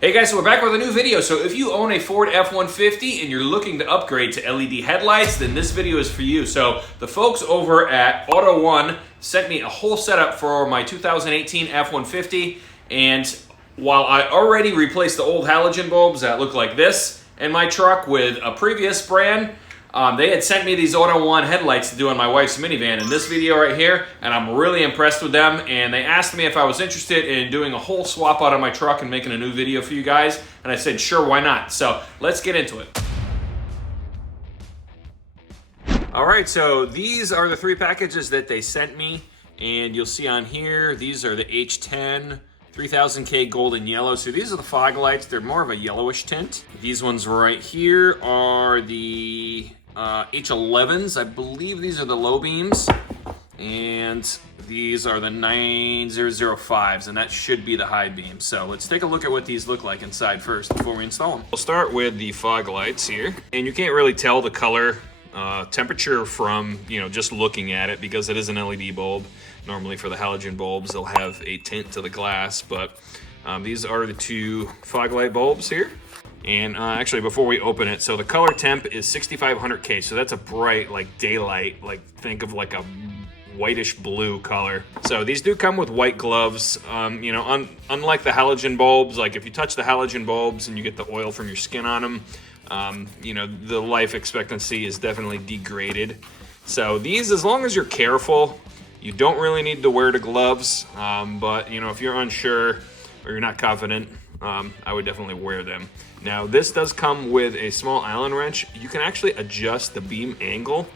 Hey guys, so we're back with a new video. So if you own a Ford F150 and you're looking to upgrade to LED headlights, then this video is for you. So the folks over at AutoOne sent me a whole setup for my 2018 F150, and while I already replaced the old halogen bulbs that look like this in my truck with a previous brand, they had sent me these AutoOne headlights to do on my wife's minivan in this video right here, and I'm really impressed with them. And they asked me if I was interested in doing a whole swap out of my truck and making a new video for you guys, and I said sure, why not? So let's get into it. All right, so these are the three packages that they sent me, and you'll see on here these are the H10 3000K gold and yellow. So these are the fog lights. They're more of a yellowish tint. These ones right here are the H11s. I believe these are the low beams. And these are the 9005s, and that should be the high beams. So let's take a look at what these look like inside first before we install them. We'll start with the fog lights here. And you can't really tell the color temperature from, just looking at it, because it is an LED bulb. Normally for the halogen bulbs, they'll have a tint to the glass, but these are the two fog light bulbs here. And actually, before we open it, so the color temp is 6500K, so that's a bright, like daylight, like think of like a whitish blue color. So these do come with white gloves. Unlike the halogen bulbs, like if you touch the halogen bulbs and you get the oil from your skin on them, the life expectancy is definitely degraded. So these, as long as you're careful, you don't really need to wear the gloves, but if you're unsure or you're not confident, I would definitely wear them. Now this does come with a small Allen wrench. You can actually adjust the beam angle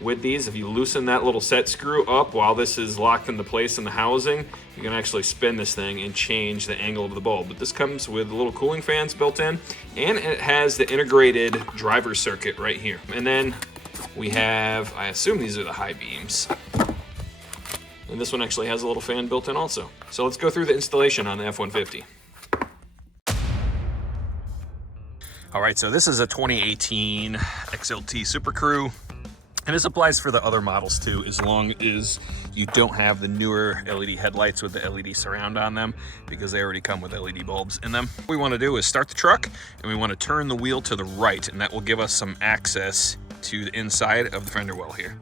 with these. If you loosen that little set screw up while this is locked into place in the housing, you can actually spin this thing and change the angle of the bulb. But this comes with little cooling fans built in, and it has the integrated driver circuit right here. And then we have, I assume these are the high beams. And this one actually has a little fan built in also. So let's go through the installation on the F-150. All right, so this is a 2018 XLT Super Crew. And this applies for the other models too, as long as you don't have the newer LED headlights with the LED surround on them, because they already come with LED bulbs in them. What we want to do is start the truck, and we want to turn the wheel to the right, and that will give us some access to the inside of the fender well here.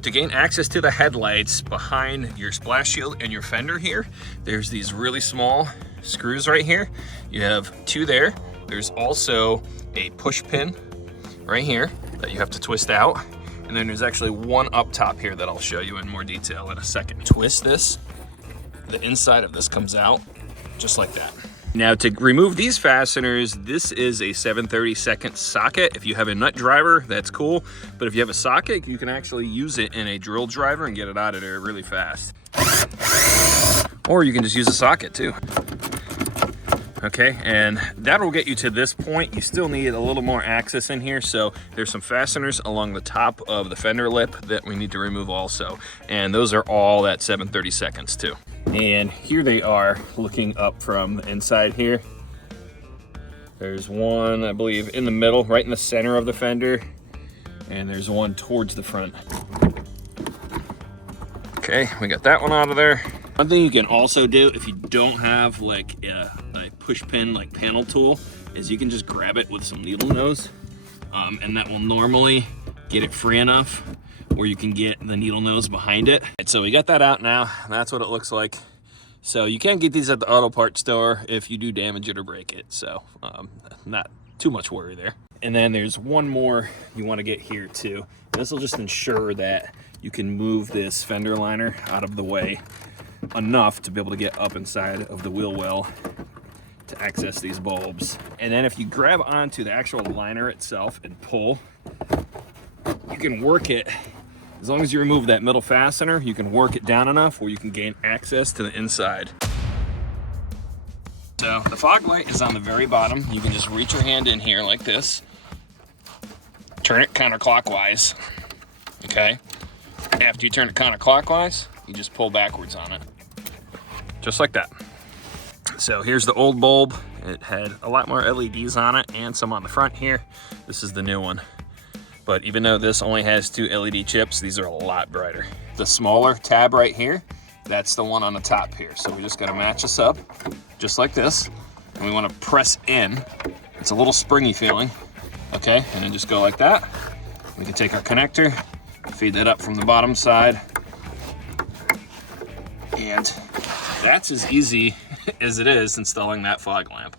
To gain access to the headlights behind your splash shield and your fender here, there's these really small screws right here. You have two there. There's also a push pin right here that you have to twist out. And then there's actually one up top here that I'll show you in more detail in a second. Twist this, the inside of this comes out just like that. Now to remove these fasteners, this is a 7/32 socket. If you have a nut driver, that's cool. But if you have a socket, you can actually use it in a drill driver and get it out of there really fast. Or you can just use a socket too. Okay, and that will get you to this point. You still need a little more access in here, so there's some fasteners along the top of the fender lip that we need to remove also. And those are all at 7/32 too. And here they are looking up from the inside here. There's one, I believe, in the middle, right in the center of the fender, and there's one towards the front. Okay, we got that one out of there. One thing you can also do if you don't have like a push pin like panel tool is you can just grab it with some needle nose, and that will normally get it free enough where you can get the needle nose behind it. And so we got that out now. That's what it looks like. So you can get these at the auto parts store if you do damage it or break it. So not too much worry there. And then there's one more you want to get here too. This will just ensure that you can move this fender liner out of the way enough to be able to get up inside of the wheel well to access these bulbs. And then if you grab onto the actual liner itself and pull, you can work it. As long as you remove that middle fastener, you can work it down enough where you can gain access to the inside. So the fog light is on the very bottom. You can just reach your hand in here like this, turn it counterclockwise, okay? After you turn it counterclockwise, you just pull backwards on it, just like that. So here's the old bulb. It had a lot more LEDs on it and some on the front here. This is the new one. But even though this only has 2 LED chips, these are a lot brighter. The smaller tab right here That's the one on the top here. So we just gotta match this up, just like this. And we wanna press in. It's a little springy feeling, okay? And then just go like that. We can take our connector, feed that up from the bottom side. And that's as easy as it is installing that fog lamp.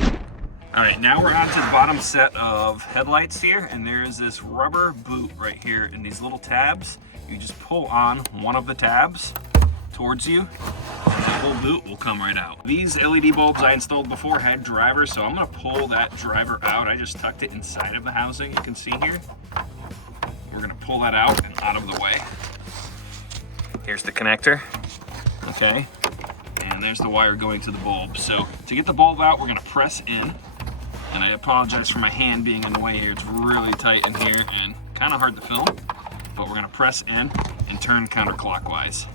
All right, now we're on to the bottom set of headlights here, and there is this rubber boot right here in these little tabs. You just pull on one of the tabs towards you, and the whole boot will come right out. These LED bulbs I installed before had drivers, so I'm gonna pull that driver out. I just tucked it inside of the housing, you can see here. We're gonna pull that out and out of the way. Here's the connector, okay? And there's the wire going to the bulb. So to get the bulb out, we're gonna press in. And I apologize for my hand being in the way here. It's really tight in here and kind of hard to film, but we're gonna press in and turn counterclockwise.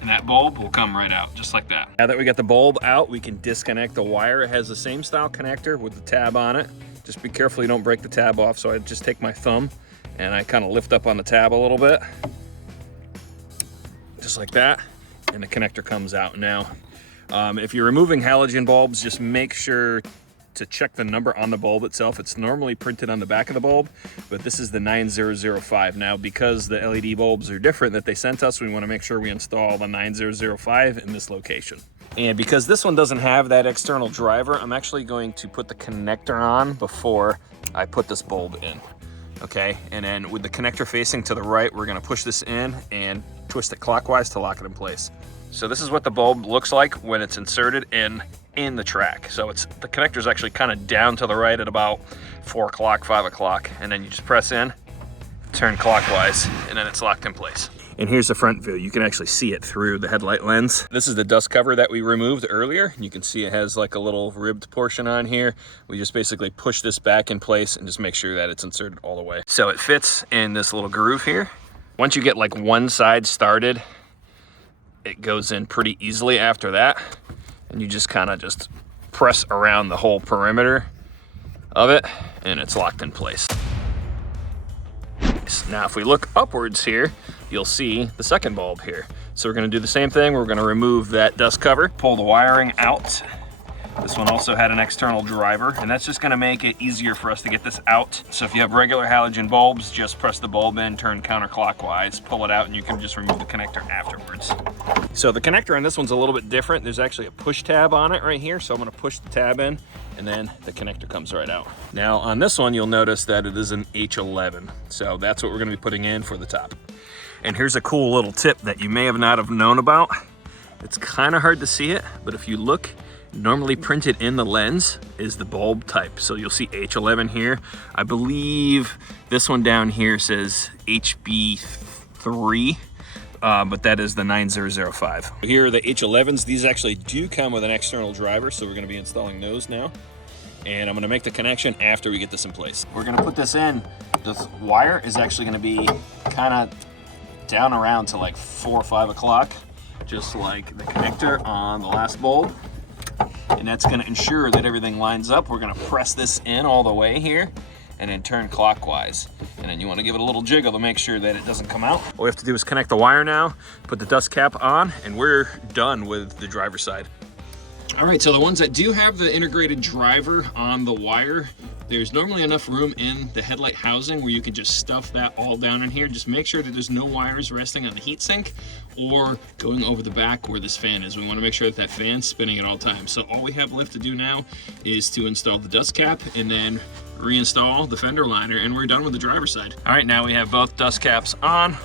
And that bulb will come right out, just like that. Now that we got the bulb out, we can disconnect the wire. It has the same style connector with the tab on it. Just be careful you don't break the tab off. So I just take my thumb and I kind of lift up on the tab a little bit, just like that, and the connector comes out. Now, if you're removing halogen bulbs, just make sure to check the number on the bulb itself. It's normally printed on the back of the bulb, but this is the 9005. Now, because the LED bulbs are different that they sent us, we want to make sure we install the 9005 in this location. And because this one doesn't have that external driver, I'm actually going to put the connector on before I put this bulb in. Okay, and then with the connector facing to the right, we're gonna push this in and twist it clockwise to lock it in place. So this is what the bulb looks like when it's inserted in the track. So the connector is actually kind of down to the right at about 4 o'clock, 5 o'clock, and then you just press in, turn clockwise, and then it's locked in place. And here's the front view. You can actually see it through the headlight lens. This is the dust cover that we removed earlier. You can see it has like a little ribbed portion on here. We just basically push this back in place and just make sure that it's inserted all the way. So it fits in this little groove here. Once you get like one side started, it goes in pretty easily after that. And you just kind of just press around the whole perimeter of it and it's locked in place. Now, if we look upwards here, you'll see the second bulb here. So we're gonna do the same thing. We're gonna remove that dust cover, pull the wiring out. This one also had an external driver, and that's just gonna make it easier for us to get this out. So if you have regular halogen bulbs, just press the bulb in, turn counterclockwise, pull it out, and you can just remove the connector afterwards. So the connector on this one's a little bit different. There's actually a push tab on it right here. So I'm gonna push the tab in, and then the connector comes right out. Now on this one, you'll notice that it is an H11. So that's what we're gonna be putting in for the top. And here's a cool little tip that you may have not have known about. It's kind of hard to see it, but if you look, normally printed in the lens is the bulb type. So you'll see H11 here. I believe this one down here says HB3, but that is the 9005. Here are the H11s. These actually do come with an external driver, so we're gonna be installing those now. And I'm gonna make the connection after we get this in place. We're gonna put this in. The wire is actually gonna be kind of down around to like 4 or 5 o'clock, just like the connector on the last bulb. And that's gonna ensure that everything lines up. We're gonna press this in all the way here and then turn clockwise. And then you wanna give it a little jiggle to make sure that it doesn't come out. All we have to do is connect the wire now, put the dust cap on, and we're done with the driver's side. All right, so the ones that do have the integrated driver on the wire, there's normally enough room in the headlight housing where you can just stuff that all down in here. Just make sure that there's no wires resting on the heatsink or going over the back where this fan is. We want to make sure that that fan's spinning at all times. So all we have left to do now is to install the dust cap and then reinstall the fender liner, and we're done with the driver's side. All right, now we have both dust caps on.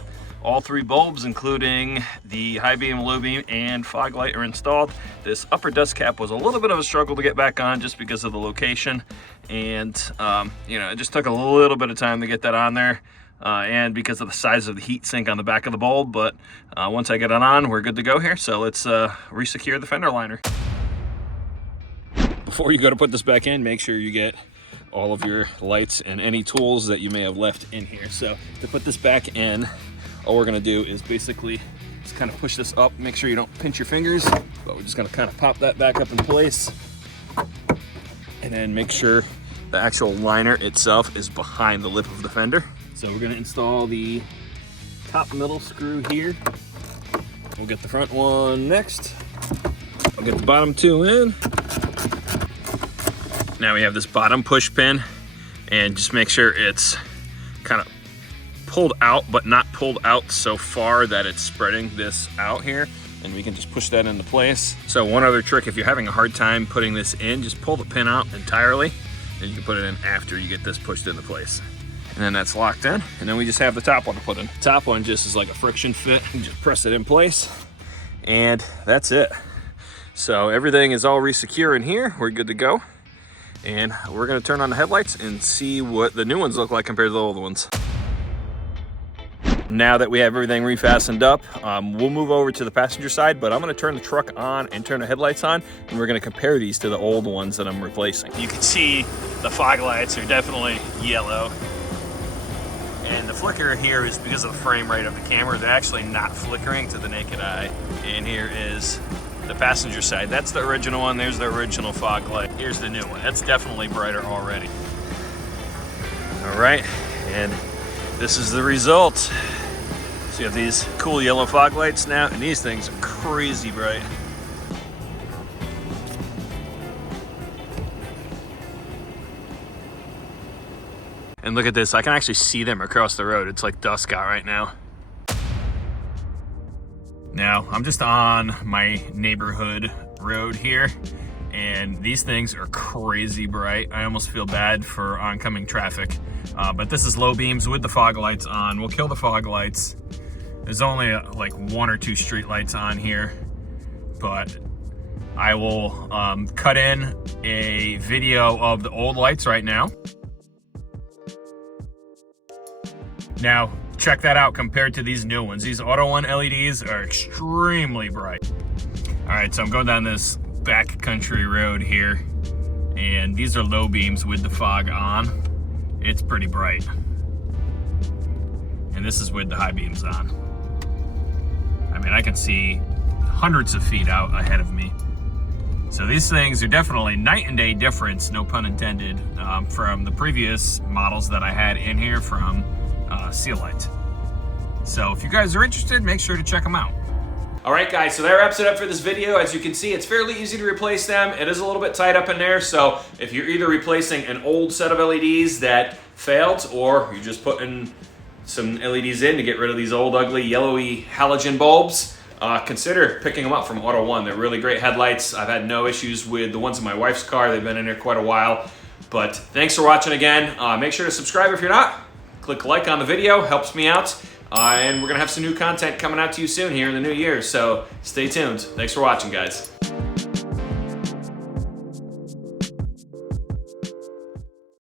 All 3 bulbs, including the high beam, low beam, and fog light, are installed. This upper dust cap was a little bit of a struggle to get back on just because of the location. And, you know, it just took a little bit of time to get that on there. And because of the size of the heat sink on the back of the bulb. But once I get it on, we're good to go here. So let's re-secure the fender liner. Before you go to put this back in, make sure you get all of your lights and any tools that you may have left in here. So to put this back in, all we're gonna do is basically just kind of push this up, make sure you don't pinch your fingers, but we're just gonna kind of pop that back up in place. And then make sure the actual liner itself is behind the lip of the fender. So we're gonna install the top middle screw here. We'll get the front one next. We'll get the bottom two in. Now we have this bottom push pin, and just make sure it's kind of pulled out, but not pulled out so far that it's spreading this out here, and we can just push that into place. So one other trick, if you're having a hard time putting this in, just pull the pin out entirely, and you can put it in after you get this pushed into place. And then that's locked in, and then we just have the top one to put in. The top one just is like a friction fit. You just press it in place, and that's it. So everything is all re-secure in here. We're good to go. And we're gonna turn on the headlights and see what the new ones look like compared to the old ones. Now that we have everything refastened up, we'll move over to the passenger side, but I'm gonna turn the truck on and turn the headlights on, and we're gonna compare these to the old ones that I'm replacing. You can see the fog lights are definitely yellow. And the flicker here is because of the frame rate of the camera. They're actually not flickering to the naked eye. And here is the passenger side. That's the original one. There's the original fog light. Here's the new one. That's definitely brighter already. All right, and this is the result. So you have these cool yellow fog lights now, and these things are crazy bright. And look at this, I can actually see them across the road. It's like dusk out right now. Now, I'm just on my neighborhood road here, and these things are crazy bright. I almost feel bad for oncoming traffic. But this is low beams with the fog lights on. We'll kill the fog lights. There's only like 1 or 2 street lights on here, but I will cut in a video of the old lights right now. Now, check that out compared to these new ones. These AutoOne LEDs are extremely bright. All right, so I'm going down this back country road here, and these are low beams with the fog on. It's pretty bright. And this is with the high beams on. I mean, I can see hundreds of feet out ahead of me. So these things are definitely night and day difference, no pun intended, from the previous models that I had in here from Headlight. So if you guys are interested, make sure to check them out. All right, guys, so that wraps it up for this video. As you can see, it's fairly easy to replace them. It is a little bit tight up in there, so if you're either replacing an old set of LEDs that failed, or you're just putting some LEDs in to get rid of these old, ugly, yellowy halogen bulbs, consider picking them up from AutoOne. They're really great headlights. I've had no issues with the ones in my wife's car. They've been in there quite a while. But thanks for watching again. Make sure to subscribe if you're not. Click like on the video, helps me out. And we're gonna have some new content coming out to you soon here in the new year, so stay tuned. Thanks for watching, guys.